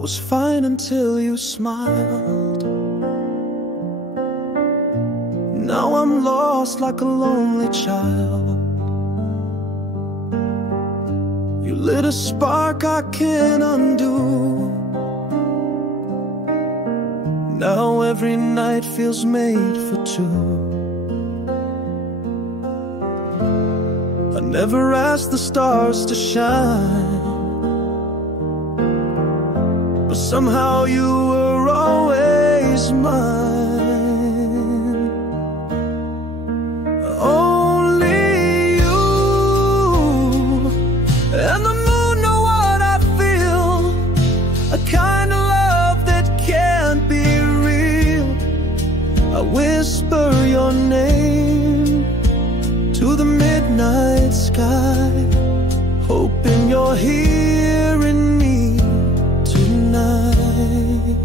was fine until you smiled. Now I'm lost like a lonely child. You lit a spark I can't undo. Now every night feels made for two. I never asked the stars to shine, but somehow you were always mine. Only you and the moon know what I feel, a kind of love that can't be real. I whisper your name to the midnight sky, hoping you're hearing me tonight.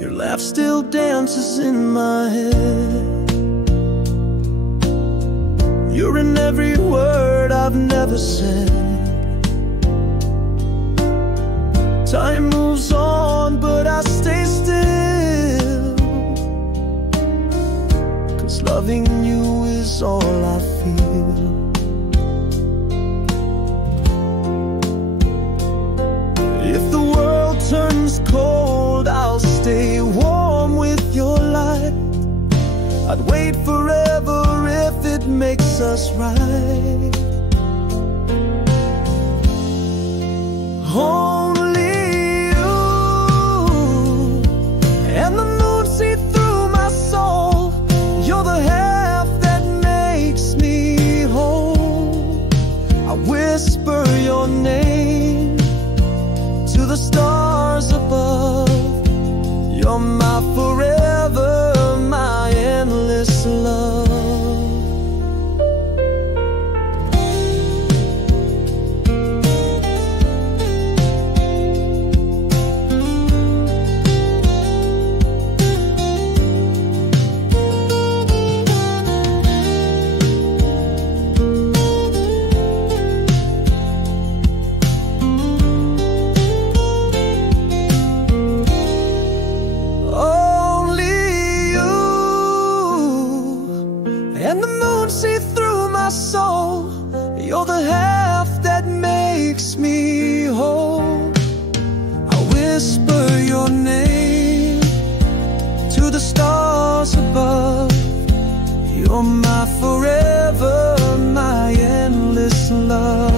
Your laugh still dances in my head. You're in every word I've never said. Time moves on, but I stay still, 'cause loving you is all I feel. If the world turns cold, I'll stay warm with your light. I'd wait forever if it makes us right. Only you and the moon see through my soul. You're the half that makes me whole. I whisper your name to the stars above. You're my forever, my endless love. And the moon see through my soul. You're the half that makes me whole. I whisper your name to the stars above. You're my forever, my endless love.